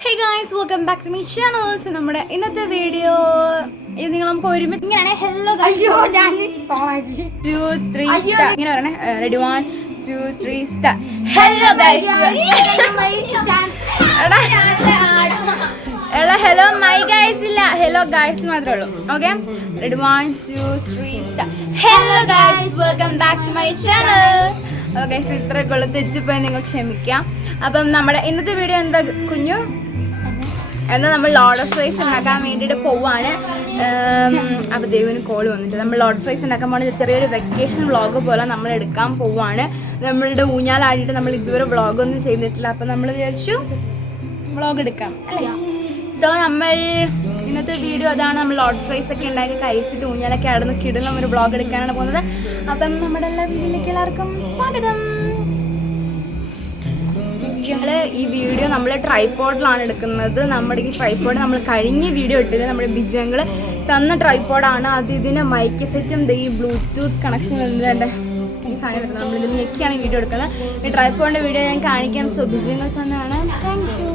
Hey guys welcome back to my channel so നമ്മുടെ ഇന്നത്തെ video ഇത് നിങ്ങൾ നമുക്ക് ഒരുമിച്ച് ഇങ്ങനെ ഹലോ അയ്യോ ഞാൻ ടു ത്രീ ഇങ്ങനെ പറയണേ. Ready one two three star hello എടാ. ഹലോ മൈ ഗൈസ് ഇല്ല. ഹലോ ഗൈസ് മാത്രമേ ഉള്ളൂ. Okay ready one two three star hello guys welcome back to my channel okay ഇത്ര കൊള്ളു തെറ്റിപ്പോയി നിങ്ങൾ ക്ഷമിക്കാം. അപ്പം നമ്മുടെ ഇന്നത്തെ വീഡിയോ എന്താ കുഞ്ഞു? എന്നാൽ നമ്മൾ ലോഡ് ഓഫ് റൈസ് ഉണ്ടാക്കാൻ വേണ്ടിയിട്ട് പോവാണ്. അപ്പോൾ ദൈവന് കോൾ വന്നിട്ട്. നമ്മൾ ലോഡ് ഫ്രൈസ് ഉണ്ടാക്കാൻ പോകുന്ന ചെറിയൊരു വെക്കേഷൻ വ്ളോഗ് പോലെ നമ്മൾ എടുക്കാൻ പോവാണ്. നമ്മളുടെ ഊഞ്ഞാലാടിയിട്ട് നമ്മൾ ഇതുവരെ വ്ളോഗൊന്നും ചെയ്തിട്ടില്ല. അപ്പോൾ നമ്മൾ വിചാരിച്ചു വ്ളോഗ് എടുക്കാം. അല്ലേ? സോ നമ്മൾ ഇന്നത്തെ വീഡിയോ അതാണ് നമ്മൾ ലോഡ് ഫ്രൈസ് ഒക്കെ ഉണ്ടാക്കി കഴിച്ചിട്ട് ഊഞ്ഞാലൊക്കെ അവിടെ നിന്ന് കിടന്ന് ഒരു വ്ളോഗ് എടുക്കാനാണ് പോകുന്നത്. അപ്പം നമ്മുടെ എല്ലാ വീഡിയോയിലേക്ക് എല്ലാവർക്കും സ്വാഗതം. ഈ വീഡിയോ നമ്മൾ ട്രൈപോഡിലാണ് എടുക്കുന്നത്. നമ്മുടെ ഈ ട്രൈപോഡ് നമ്മൾ കഴിഞ്ഞ വീഡിയോ ഇട്ടത് നമ്മുടെ ബിജുങ്ങൾ തന്ന ട്രൈപോഡാണ് അത് ഇതിന് മൈക്ക് സെറ്റും ഈ ബ്ലൂടൂത്ത് കണക്ഷൻ വരുന്നുണ്ട് ഈ സാധനം വരുന്നത്. നമ്മൾ ഇതിൽ ഞെക്കിയാണ് വീഡിയോ എടുക്കുന്നത്. ഈ ട്രൈപോഡിന്റെ വീഡിയോ ഞാൻ കാണിക്കാൻ ബിജുങ്ങൾ തന്നെയാണ് താങ്ക് യു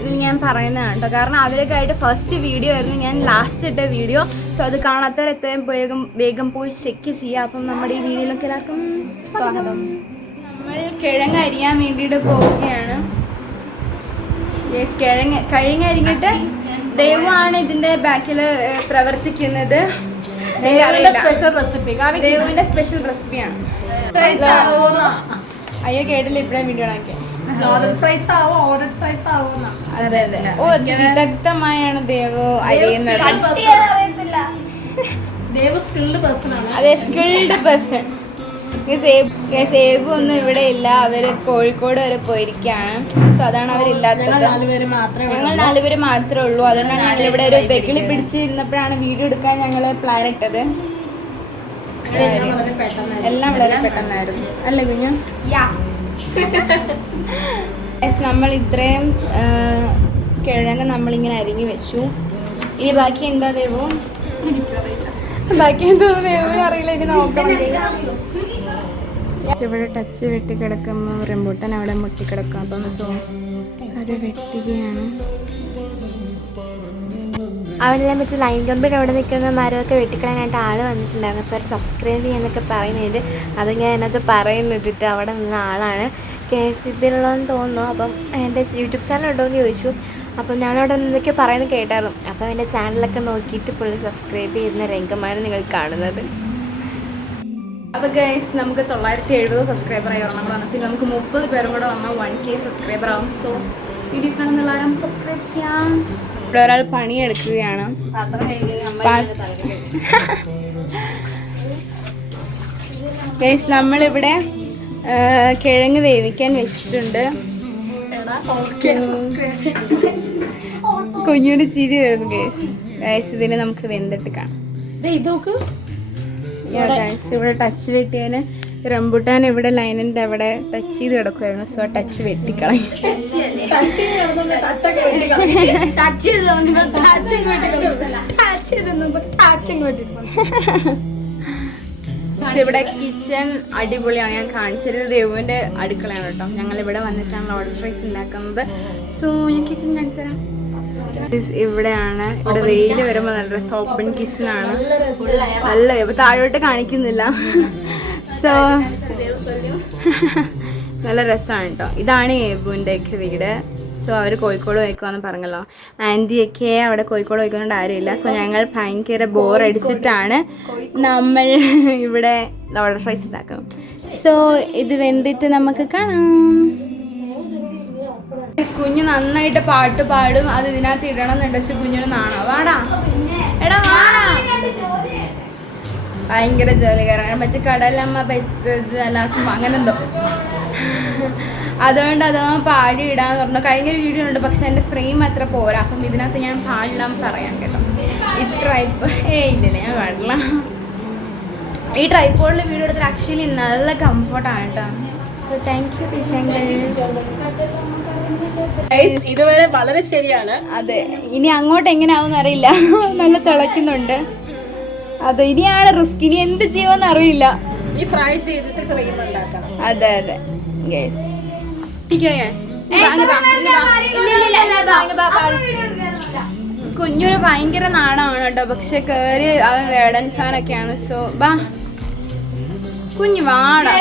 ഇതിൽ ഞാൻ പറയുന്നതാണ് കേട്ടോ. കാരണം അവരൊക്കെ ആയിട്ട് ഫസ്റ്റ് വീഡിയോ ആയിരുന്നു. ഞാൻ ലാസ്റ്റ് ഇട്ട വീഡിയോ. സോ അത് കാണാത്തവർ എത്രയും വേഗം വേഗം പോയി ചെക്ക് ചെയ്യുക അപ്പം നമ്മുടെ ഈ വീഡിയോയിലൊക്കെ എല്ലാവർക്കും സ്വാഗതം. നമ്മൾ കിഴങ്ങ് അരിയാൻ വേണ്ടിയിട്ട് പോവുകയാണ്. Yes, കിഴങ്ങ് ദൈവമാണ് ഇതിന്റെ ബാക്കിൽ പ്രവർത്തിക്കുന്നത്. ദൈവന്റെ സ്പെഷ്യൽ റെസിപ്പിയാണ് അയ്യോ കേട്ടില്ല ഇപ്പഴേ വീഡിയോ അതെ അതെ. ഓ വിദഗ്ധമായാണ് ദേവ് അറിയുന്നത് അതെ സ്കിൽഡ് പേഴ്സൺ സേബ് ഒന്നും ഇവിടെ ഇല്ല. അവർ കോഴിക്കോട് വരെ പോയിരിക്കാണ്. സോ അതാണ് അവരില്ലാത്തത് ഞങ്ങൾ നാലുപേര് മാത്രമേ ഉള്ളൂ. അതുകൊണ്ടാണ് ഞങ്ങൾ ഇവിടെ ഒരു വെകിളി പിടിച്ചിരുന്നപ്പോഴാണ് വീഡിയോ എടുക്കാൻ ഞങ്ങൾ പ്ലാൻ ഇട്ടത്. എല്ലാം വളരെ പെട്ടെന്ന് പെട്ടെന്നായിരുന്നു. അല്ലേ കുഞ്ഞു? നമ്മൾ ഇത്രയും കിഴങ്ങ് നമ്മളിങ്ങനെ അരിഞ്ഞു വെച്ചു. ഇനി ബാക്കി എന്താ ദേവു? ബാക്കി എന്താ ദേവിന് അറിയില്ല. ഇനി നോക്കണം ഇവിടെ ടച്ച് വെട്ടി കിടക്കുമ്പോൾ റെമ്പൂട്ടൻ അവിടെ മുട്ടിക്കിടക്കും അപ്പം സോ അത് വെട്ടുകയാണ്. അവിടെ വെച്ച് ലൈൻ കമ്പിയുടെ അവിടെ നിൽക്കുന്ന മരമൊക്കെ വെട്ടിക്കളയാനായിട്ട് ആൾ വന്നിട്ടുണ്ടായിരുന്നു. അപ്പോൾ സബ്സ്ക്രൈബ് ചെയ്യാനൊക്കെ പറയുന്നുണ്ട് അത് ഞാൻ അതിനകത്ത് പറയുന്നിട്ട് അവിടെ നിന്ന ആളാണ്. കെ എസ് സി ബിയിലുള്ളതെന്ന് തോന്നുന്നു. അപ്പം എന്റെ യൂട്യൂബ് ചാനൽ ഉണ്ടോ എന്ന് ചോദിച്ചു. അപ്പം ഞാനവിടെ നിന്നൊക്കെ പറയുന്നത് കേട്ടായിരുന്നു. അപ്പോൾ എന്റെ ചാനലൊക്കെ നോക്കിയിട്ട് പുള്ളി സബ്സ്ക്രൈബ് ചെയ്യുന്ന രംഗമാണ് നിങ്ങൾ കാണുന്നത്. അപ്പോൾ ഗൈസ് നമുക്ക് തൊള്ളായിരത്തി എഴുപത് സബ്സ്ക്രൈബർ ആയി വരണം. വന്നു പിന്നെ നമുക്ക് മുപ്പത് പേരും കൂടെ വന്നാൽ വൺ കെ സബ്സ്ക്രൈബർ ആവും. സോ വീഡിയോ കാണുന്ന എല്ലാവരും സബ്സ്ക്രൈബ് ചെയ്യാം. ഇവിടെ ഒരാൾ പണിയെടുക്കുകയാണ്. ഗൈസ് നമ്മളിവിടെ കിഴങ്ങ് വേവിക്കാൻ വെച്ചിട്ടുണ്ട്. കുഞ്ഞൊരു ചിരി വരുന്നു ഗൈസ് ഗൈസ് ഇതിനെ നമുക്ക് വെന്തിട്ട് കാണാം. ഇതൊക്കെ ഇവിടെ ടച്ച് വെട്ടിയാൽ റംബുട്ടാൻ ഇവിടെ ലൈനിന്റെ അവിടെ ടച്ച് ചെയ്ത് കിടക്കുമായിരുന്നു സോ ടച്ച് വെട്ടിക്കളയും. ഇവിടെ കിച്ചൺ അടിപൊളിയാണ്. ഞാൻ കാണിച്ചത് ദേവുവിന്റെ അടുക്കളയാണ് കേട്ടോ. ഞങ്ങൾ ഇവിടെ വന്നിട്ടാണ് ഓർഡർ ഫ്രൈസ് ഉണ്ടാക്കുന്നത്. സോ ഞാൻ കിച്ചൺ കാണിച്ചു തരാം ഇവിടെയാണ്. ഇവിടെ വെയിൽ വരുമ്പോൾ നല്ല ഓപ്പൺ കിച്ചൺ ആണ് നല്ല ഇപ്പൊ താഴോട്ട് കാണിക്കുന്നില്ല. സോ നല്ല രസമാണ് കേട്ടോ ഇതാണ് ഏബുവിന്റെയൊക്കെ വീട്. സോ അവർ കോഴിക്കോട് പോയിക്കോന്ന് പറഞ്ഞല്ലോ. ആന്റിയൊക്കെ അവിടെ കോഴിക്കോട് പോയിക്കൊണ്ട് ആരുമില്ല. സോ ഞങ്ങൾ ഭയങ്കര ബോർ അടിച്ചിട്ടാണ് നമ്മൾ ഇവിടെ ലോഡർ ഫ്രൈസ് ഉണ്ടാക്കുന്നത്. സോ ഇത് വെന്തിട്ട് നമുക്ക് കാണാം. കുഞ്ഞു നന്നായിട്ട് പാട്ട് പാടും അത് ഇതിനകത്ത് ഇടണം എന്നുണ്ട് പക്ഷെ കുഞ്ഞിന് നാണോ? വാടാ. എടാ വാടാ. ഭയങ്കര ജോലിക്കാരാണ്. മറ്റേ കടലമ്മ അല്ലാത്ത അങ്ങനെ എന്തോ. അതുകൊണ്ട് അത് പാടി ഇടാന്ന് പറഞ്ഞു. കഴിഞ്ഞ വീഡിയോ ഉണ്ട് പക്ഷെ എന്റെ ഫ്രെയിം അത്ര പോരാ. അപ്പം ഇതിനകത്ത് ഞാൻ പാടില്ലാന്ന് പറയാം കേട്ടോ. ഈ ട്രൈപ്പ് ഏ ഇല്ല ഞാൻ പാടില്ല. ഈ ട്രൈപ്പോളിൽ വീഡിയോ എടുത്തിട്ട് ആക്ച്വലി നല്ല കംഫർട്ടാണ് കേട്ടോ. സോ താങ്ക് യു ടീച്ചർ ഇതുവരെ വളരെ ശരിയാണ്. അതെ. ഇനി അങ്ങോട്ട് എങ്ങനെയാവും അറിയില്ല. നല്ല തിളയ്ക്കുന്നുണ്ട്. അതെ ഇനിയാണ് റിസ്ക്. ഇനി എന്ത് ചെയ്യുമെന്ന് അറിയില്ല. ഈ ഫ്രൈ ചെയ്തിട്ട് ക്രീം ഉണ്ടാക്കണം. അതെ അതെ. ഗേസ്. കുഞ്ഞൊരു ഭയങ്കര നാടാണ് കേട്ടോ. പക്ഷെ കേറി അവൻ വേടൻ ഫാനൊക്കെയാണ്. സോ ബാ കുഞ്ഞു വാടാ.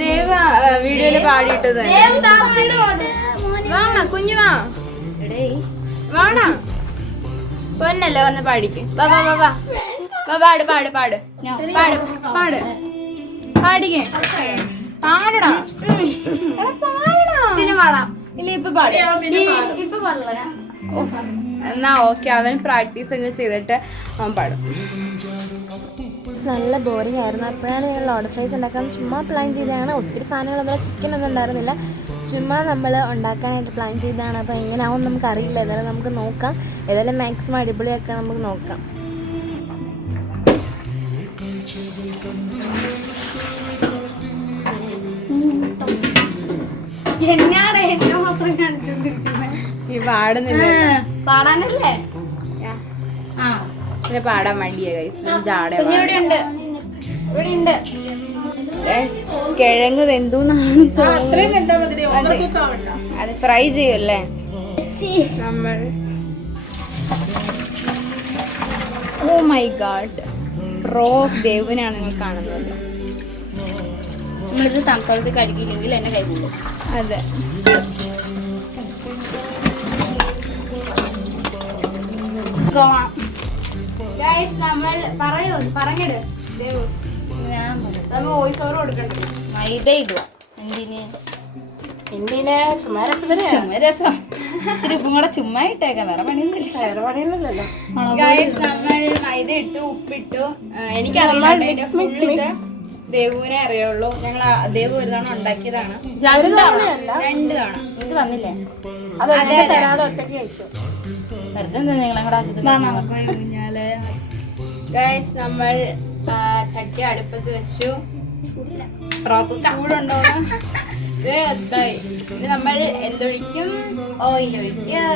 ദേവ് വീഡിയോയിൽ പാടിയിട്ടത് വാ കുഞ്ഞു വാ. വാടാ. പൊന്നല്ലേ വന്ന് പാടിക്ക്. വാ വാ വാ വാ. വാ പാട് പാട് പാട്. പാട് പാട്. പാടിക്കേ. പാടടാ. പാടടാ ഇല്ല ഇപ്പൊ പാട്. എന്നാ ഓക്കെ അവൻ പ്രാക്ടീസ് ഒക്കെ ചെയ്തിട്ട് അവൻ പാടും. നല്ല ബോറിംഗ് ആയിരുന്നു. അപ്പോഴാണ് ഞാൻ ലോഡ് ഫ്രൈസ് ഉണ്ടാക്കാൻ ചുമ്മാ പ്ലാൻ ചെയ്തതാണ്. ഒത്തിരി സാധനങ്ങളൊന്നും ചിക്കൻ ഒന്നും ഉണ്ടായിരുന്നില്ല. ചുമ്മാ നമ്മൾ ഉണ്ടാക്കാനായിട്ട് പ്ലാൻ ചെയ്തതാണ്. അപ്പോൾ എങ്ങനെയാവും നമുക്ക് അറിയില്ല ഏതായാലും നമുക്ക് നോക്കാം. ഏതായാലും മാക്സിമം അടിപൊളിയാക്കാൻ നമുക്ക് നോക്കാം. എന്നാണ് എന്നെ മാത്രം കണ്ടിട്ടുണ്ടിരിക്കുന്നത് ഈ പാടുന്നില്ല? പാടാനല്ലേ? പിന്നെ പാടാൻ മടിയ ജാട കിഴങ്ങ് വെന്തു അത്. ഫ്രൈ ചെയ്യല്ലേ? നമ്മൾ. ഓ മൈ ഗാഡ് റോ ദേവിനാണ് നിങ്ങൾ കാണുന്നത്. നമ്മളിത് തണുപ്പത്ത് കഴിക്കില്ലെങ്കിൽ എന്നെ കൈ പോകും അതെ. Guys, നമ്മൾ പറയോ പറഞ്ഞിട്. നമ്മൾ വോയിസ് ഓവർ കൊടുക്കണ്ടേ? മൈദ ഇടുക. എന്തിന്? എന്തിനാ? ചുമ്മാ രസത്തിന്? ചുമ്മാ രസം. ഇച്ചിരി ഉപ്പും കൂടെ ചുമ്മാ ഇട്ടേക്കാം. വേറെ പണിയൊന്നുമില്ല. വേറെ പണിയൊന്നുമില്ലല്ലോ. ഗൈസ് നമ്മൾ മൈദ ഇട്ടു ഉപ്പിട്ടു. എനിക്ക് എനിക്കറിയില്ല ദേവുവിനെ അറിയുള്ളൂ. ഞങ്ങൾ ദേവു ഒരു തവണ ഉണ്ടാക്കിയതാണ്. രണ്ട് തവണ. ഇത് തന്നില്ലേ? അതെ വെറുതെ ഞങ്ങളെ കൂടെ ഗൈസ് നമ്മൾ ചട്ടി അടുപ്പത്ത് വെച്ചു. ചൂടുണ്ടോ ഇത് ഇത് നമ്മൾ എന്തൊഴിക്കും? ഓയിൽ ഒഴിക്കും.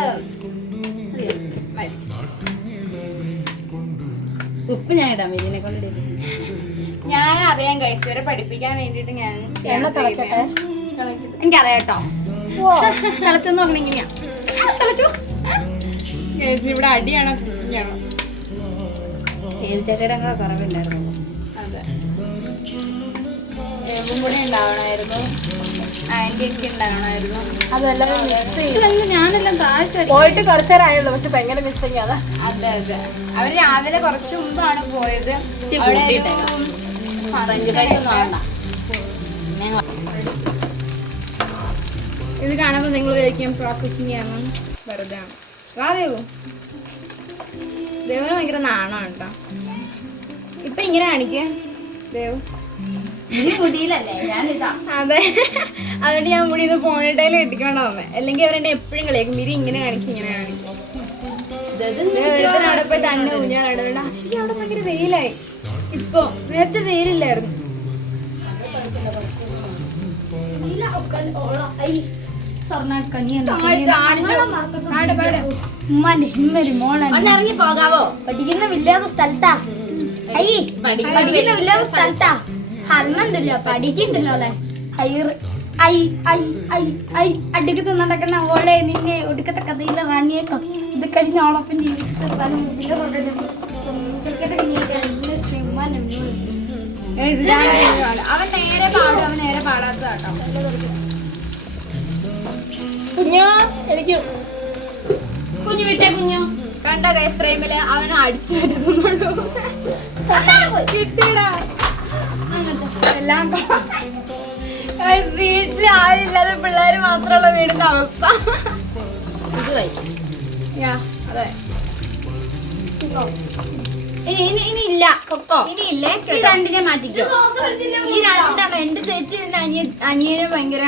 ഉപ്പ് ഞാൻ ഇടാം ഇതിനെ കൊണ്ട് ഞാൻ അറിയാം ഗൈസ് ഇവരെ പഠിപ്പിക്കാൻ വേണ്ടിട്ട് ഞാൻ എണ്ണ തിളക്കട്ടെ? എനിക്കറിയാം കേട്ടോ തിളച്ചെന്ന് പറഞ്ഞ ഇങ്ങനെയാ തിളച്ചു. ഇവിടെ അടിയാണോ കുഞ്ഞാണോ. ചേച്ചിയുടെ അങ്ങനെ കുറവുണ്ടായിരുന്നു അതെ. കൂടെ ഉണ്ടാവണമായിരുന്നു. ഉണ്ടാവണമായിരുന്നു. അതെല്ലാം ചെയ്യും ഞാനെല്ലാം താഴ്ച പോയിട്ട് കുറച്ചു നേരം ആയുള്ളൂ പക്ഷെ ഭയങ്കര മിസ്സിങ് അതാ അതെ. അതെ അവർ രാവിലെ കുറച്ച് മുമ്പാണ് പോയത്. അവിടെ ഇത് കാണുമ്പോൾ നിങ്ങൾ വിചാരിക്കും പ്രോസസ്സിങ് ആണ്? വെറുതെ ആണ്. ദേവിന് ഭയങ്കര നാണമാണ് കേട്ടോ. ഇപ്പൊ ഇങ്ങനെ കാണിക്കേ. ദേവ്. അതെ. അതുകൊണ്ട് ഞാൻ മുടി ഇത് പോണിട്ടയിൽ കെട്ടിക്കണോ അമ്മ? അല്ലെങ്കിൽ അവരെന്നെ എപ്പോഴും കളിയാക്കും. മിരി ഇങ്ങനെ കാണിക്കും ഇങ്ങനെ കാണിക്കും. അവിടെ പോയി തന്നെ ഊഞ്ഞാലാടുന്നുണ്ട് ശരി അവിടെ ഭയങ്കര വെയിലായി. ഇപ്പൊ നേരത്തെ വെയിലില്ലായിരുന്നു. ഒന്നിറങ്ങി പോകാവോ? പഠിക്കുന്ന വില്ലാത്ത സ്ഥലത്താ. അയ്യേ പഠിക്കുന്ന വില്ലാത്ത സ്ഥലത്താ. ഹൽമന്തില്ല പഠിക്കണ്ടല്ലോ അല്ലെ? ഹൈറ് ഐ ഐ ഐ ഐ അടുക്കത്ത് നടക്കുന്ന ഓളെ നിന്നെ ഒടുക്കത്തെ കഥയിലെ റാണിയേക്കോ. ഇത് കഴിഞ്ഞ ഓളപ്പൻ ജീവിച്ചിട്ട് പല മുമ്പിലെ കൊണ്ടുവരും. ക്രിക്കറ്റ് അവൻ നേരെ പാടും അവൻ നേരെ പാടാത്തതാട്ടോ. കുഞ്ഞോ എനിക്ക് കണ്ട കൈ ഫ്രെയിമിൽ അവൻ അടിച്ചു വരുന്നുള്ളൂ കിട്ടിയടാ. എല്ലാം വീട്ടിൽ ആരില്ലാതെ പിള്ളേര് മാത്രമുള്ള വീടിന്റെ അവസ്ഥ. ഇനി ഇനി ഇനി ഇല്ല. കൊക്കോ. ഇനിയില്ലേ ഈ രണ്ടിനെ മാറ്റിക്കോ. ഈ രണ്ടെണ്ണം എന്റെ ചേച്ചി അനിയ അനിയന് ഭയങ്കര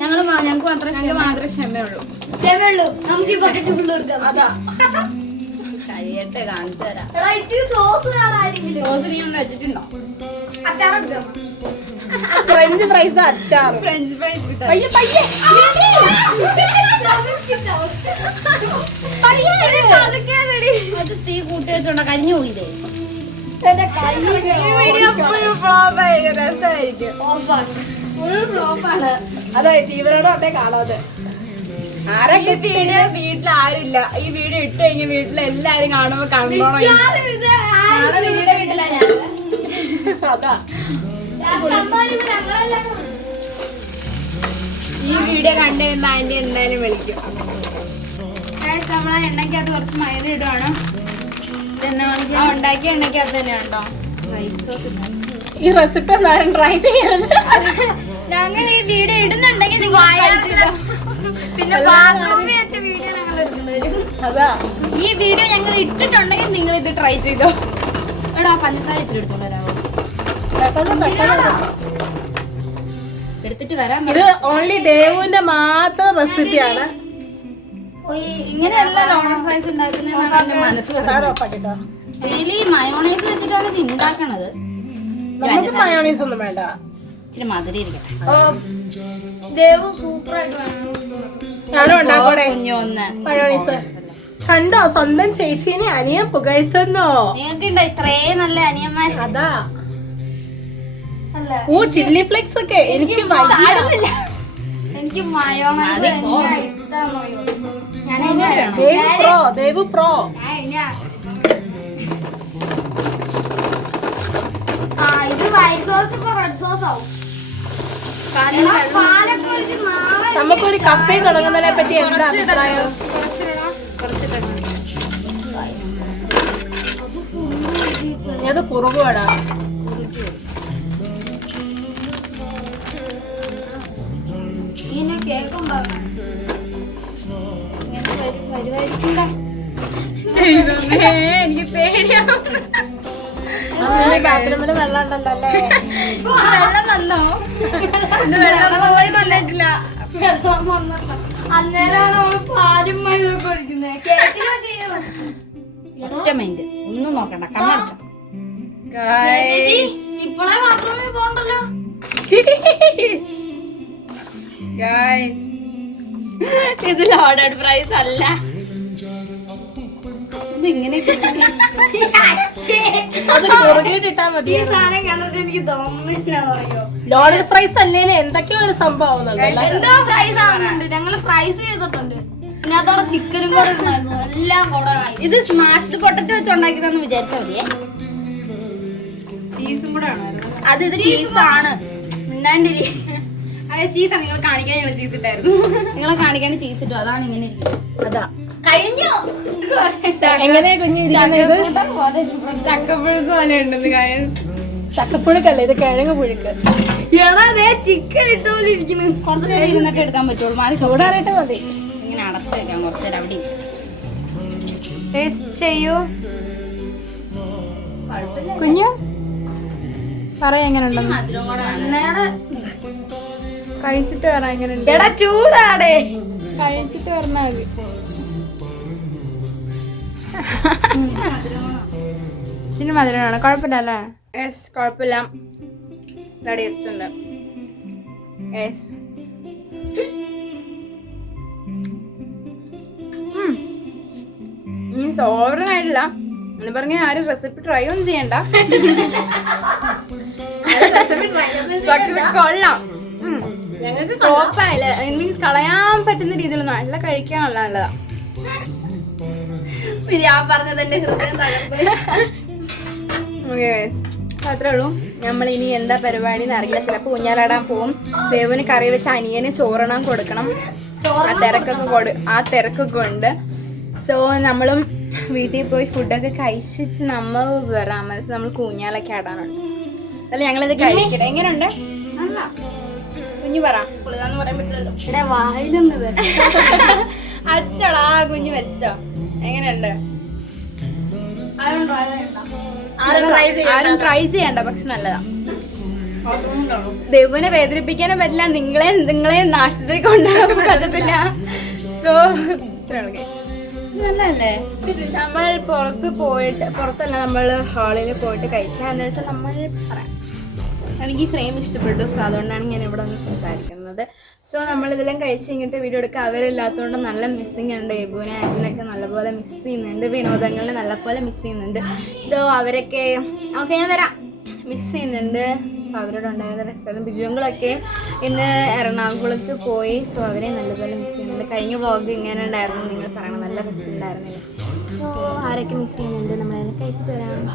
ഞങ്ങൾ ഞങ്ങൾക്ക് ഞങ്ങക്ക് മാത്രം ഞങ്ങൾക്ക് മാത്രമേ ക്ഷമയുള്ളൂ. ക്ഷമയുള്ളൂ. നമുക്ക് ഈ ബക്കറ്റ് എടുക്കാം അതാ. കഴിയട്ടെ കാണിച്ചു തരാം. സോസ് സോസ് നീ ഒന്ന് വെച്ചിട്ടുണ്ടോ? ഫ്രഞ്ച് ഫ്രൈസ് അച്ചാർ. ഫ്രഞ്ച് ഫ്രൈസ് പയ്യെ പയ്യെ. അത് തീ കൂട്ടി വെച്ചോണ്ട കരിഞ്ഞു പോയില്ലേ? രസമായിരിക്കും. അതെ ജീവനോടെ അവിടെ കാണാതെ ഈ വീട്ടിൽ ആരുമില്ല ഈ വീഡിയോ ഇട്ട് കഴിഞ്ഞ വീട്ടിൽ എല്ലാരും കാണുമ്പോ കണ്ടോ അതാ. ഈ വീഡിയോ കണ്ടു കഴിയുമ്പോ ആന്റി എന്തായാലും വിളിക്കും. നമ്മളെ എണ്ണയ്ക്കകത്ത് കുറച്ച് മൈദ ഇടുവാണ്. ഉണ്ടാക്കിയ എണ്ണയ്ക്കകത്ത് തന്നെ ഉണ്ടോ ഈ റെസിപ്പി എന്തായാലും ട്രൈ ചെയ്യാൻ അതാ ഈ വീഡിയോ ഞങ്ങൾ ഇട്ടിട്ടുണ്ടെങ്കിൽ നിങ്ങൾ ഇത് ട്രൈ ചെയ്തോ. എടാ പഞ്ചസാര ഇച്ചിരി എടുത്തോണ്ട് പെട്ടെന്ന് പെട്ടെന്ന് എടുത്തിട്ട് വരാം ഇത് ഓൺലി ദേവുവിന്റെ മാത്രം റെസിപ്പിയാണ് ഇങ്ങനെയല്ല ലോണർ ഫ്രൈസ് ഉണ്ടാക്കുന്നതെന്നാണ് എന്റെ മനസ്സ് ഡെയിലി മയോണൈസ് വെച്ചിട്ടാണ് ഇത് ഉണ്ടാക്കണത് നമുക്ക് മയോണൈസ് ഒന്നും വേണ്ട. ഇച്ചിരി മധുരം ഇരിക്കട്ടെ. ദേവ് സൂപ്പർ ആയിട്ട് ഞാനും ഉണ്ടാക്കോടെ കുഞ്ഞൊന്ന് മയോണീസ്. കണ്ടോ? സ്വന്തം ചേച്ചീനെ അനിയൻ പുകഴ്ത്തുന്നോ. നിങ്ങൾക്കുണ്ടോ ഇത്രയും നല്ല അനിയന്മാർ അതാ. ഓ ചില്ലി ഫ്ലെക്സ് ഒക്കെ. എനിക്ക്. എനിക്ക് മയോണൈസ് ഞാൻ അതിനോട് ദേവു പ്രോ ദേവു പ്രോ. ആ ഇത് വൈറ്റ് സോസ് ഇപ്പൊ റെഡ് സോസ് ആവും നമുക്കൊരു കഫേ തുടങ്ങുന്നതിനെ പറ്റി എന്താ അഭിപ്രായം? അത് കുറുകുവാടാ. ഉണ്ടാക്കണം എനിക്ക് ബാത്റൂമിൽ വെള്ളം വെള്ളം വന്നോ? വെള്ളം പോലും വന്നിട്ടില്ല. അന്നേരമാണ് അവൾ പാലും മഴയൊക്കെ ഒഴിക്കുന്നത് കേക്കിലോ ചെയ്യുന്നത് ഒറ്റ മൈൻഡ് ഒന്നും നോക്കണ്ട. കണ്ണടച്ച. ഇപ്പോഴേ ബാത്റൂമിൽ പോകണ്ടല്ലോ. ഇത് ലോഡഡ് പ്രൈസ് അല്ല. ഇതിങ്ങനെ എനിക്ക് ലോഡഡ് ഫ്രൈസ് അല്ലേ എന്തൊക്കെയോ ഒരു സംഭവം എന്തോ ഫ്രൈസ് ആവുന്നുണ്ട്. ഞങ്ങൾ ഫ്രൈസ് ചെയ്തിട്ടുണ്ട്. ഇതിനകത്തോടെ ചിക്കനും കൂടെ ഉണ്ടായിരുന്നു എല്ലാം കൂടെ ആയി. ഇത് സ്മാഷ്ഡ് പൊട്ടറ്റോ വെച്ച് ഉണ്ടാക്കിയതെന്ന് വിചാരിച്ചാൽ മതിയേ. ചീസും കൂടെ ആണോ അത് ഇത് ചീസാണ് മിണ്ടാണ്ടിരി അതെ ചീസാ നിങ്ങൾ കാണിക്കാൻ ഞങ്ങൾ ചീസ് ഇട്ടായിരുന്നു. നിങ്ങളെ കാണിക്കാൻ ചീസ് ഇട്ടു. അതാണ് ഇങ്ങനെ ഇരിക്കുന്നത്. അതാ. കഴിഞ്ഞു? എങ്ങനെയാ കുഞ്ഞു ഇരിക്കുന്നത് ചക്കപ്പുഴുക്ക് പോലെ ഉണ്ടെന്ന് കാര്യം ചക്കപ്പുഴുക്കല്ല? ഇത് കിഴങ്ങ് പുഴുക്ക്. ചിക്കൻ ഇട്ട പോലെ ഇരിക്കുന്നു. കുറച്ച് നേരം ഇരുന്നിട്ട് എടുക്കാൻ പറ്റുള്ളൂ. മാറി ചൂടാറിയിട്ട് മതി. ഇങ്ങനെ അടച്ചു വെക്കാം കുറച്ച് നേരം അവിടെ ടേസ്റ്റ് ചെയ്യൂ. കുഞ്ഞു? പറ എങ്ങനെ ഉണ്ടെന്ന്. മധുരം കൂടെ വേണം. കഴിച്ചിട്ട് പറ എങ്ങനെ ഉണ്ട്. എടാ ചൂടാടേ. കഴിച്ചിട്ട് പറഞ്ഞാൽ മതി. ഇച്ചിരി മധുരമാണ്? കുഴപ്പമില്ല അല്ലേ യെസ് കുഴപ്പമില്ല. നല്ല ടേസ്റ്റ് ഉണ്ട്. യെസ്. മീൻസ് ഓവറായിട്ടില്ല എന്ന് പറഞ്ഞാൽ ആരും റെസിപ്പി ട്രൈ ഒന്നും ചെയ്യണ്ട. കൊള്ളാം. ഞങ്ങൾക്ക് മീൻസ് കളയാൻ പറ്റുന്ന രീതിയിലൊന്നും അല്ല കഴിക്കാനുള്ള നല്ലതാ. പിന്നെ ഞാൻ പറഞ്ഞത് എന്റെ ഹൃദയം തകർന്നു ഓക്കെ അത്രേ ഉള്ളൂ. നമ്മൾ ഇനി എന്താ പരിപാടി എന്ന് അറിയില്ല. ചിലപ്പോൾ ഊഞ്ഞാലാടാൻ പോവും. ദേവന് കറി വെച്ച അനിയന് ചോറണം കൊടുക്കണം. ആ തിരക്കൊക്കെ കൊടു ആ തിരക്കൊക്കെ ഉണ്ട് സോ നമ്മളും വീട്ടിൽ പോയി ഫുഡൊക്കെ കഴിച്ചിട്ട് നമ്മൾ വരാം മതി നമ്മൾ കൂഞ്ഞാലൊക്കെ ആടാനുണ്ട് അല്ല ഞങ്ങളിത് കഴിക്കട്ടെ. എങ്ങനെയുണ്ട്? കുഞ്ഞു പറ. പറയാൻ പറ്റില്ലല്ലോ. വായിലൊന്ന് അച്ചടാ കുഞ്ഞു വെച്ചോ. എങ്ങനെയുണ്ട്? ആരും ട്രൈ ചെയ്യണ്ട. പക്ഷെ നല്ലതാ. ദൈവനെ വേദനിപ്പിക്കാനും പറ്റില്ല. നിങ്ങളെ നിങ്ങളെ നാശത്തിലേക്ക് കൊണ്ടുപോകാൻ പറ്റത്തില്ല. സോ നല്ലല്ലേ നമ്മൾ പുറത്ത് പോയിട്ട് പുറത്തല്ല നമ്മൾ ഹാളിൽ പോയിട്ട് കഴിക്കാൻ എന്നിട്ട് നമ്മൾ പറയാം. എനിക്ക് ഈ ഫ്രെയിം ഇഷ്ടപ്പെട്ടു. സോ അതുകൊണ്ടാണ് ഞാൻ ഇവിടെ വന്ന് സംസാരിക്കുന്നത്. സോ നമ്മൾ ഇതെല്ലാം കഴിച്ച് കഴിഞ്ഞിട്ട് വീഡിയോ എടുക്കുക അവരില്ലാത്തതുകൊണ്ട് നല്ല മിസ്സിങ് ഉണ്ട്. എബുവിനെ ആന്റിനൊക്കെ നല്ലപോലെ മിസ് ചെയ്യുന്നുണ്ട്. വിനോദങ്ങളെ നല്ലപോലെ മിസ് ചെയ്യുന്നുണ്ട്. സോ അവരൊക്കെ ഓക്കെ ഞാൻ വരാം. മിസ് ചെയ്യുന്നുണ്ട്. സോ അവരോട് ഉണ്ടായിരുന്ന രസം ബിജുവങ്ങളൊക്കെയും ഇന്ന് എറണാകുളത്ത് പോയി. സോ അവരെ നല്ലപോലെ മിസ് ചെയ്യുന്നുണ്ട്. കഴിഞ്ഞ വ്ളോഗ് ഇങ്ങനെ ഉണ്ടായിരുന്നു. നിങ്ങൾ പറയണം നല്ല മിസ് ഉണ്ടായിരുന്നില്ല സോ ആരൊക്കെ മിസ് ചെയ്യുന്നുണ്ട്? നമ്മളതിനെ കഴിച്ചിട്ട് വരാം.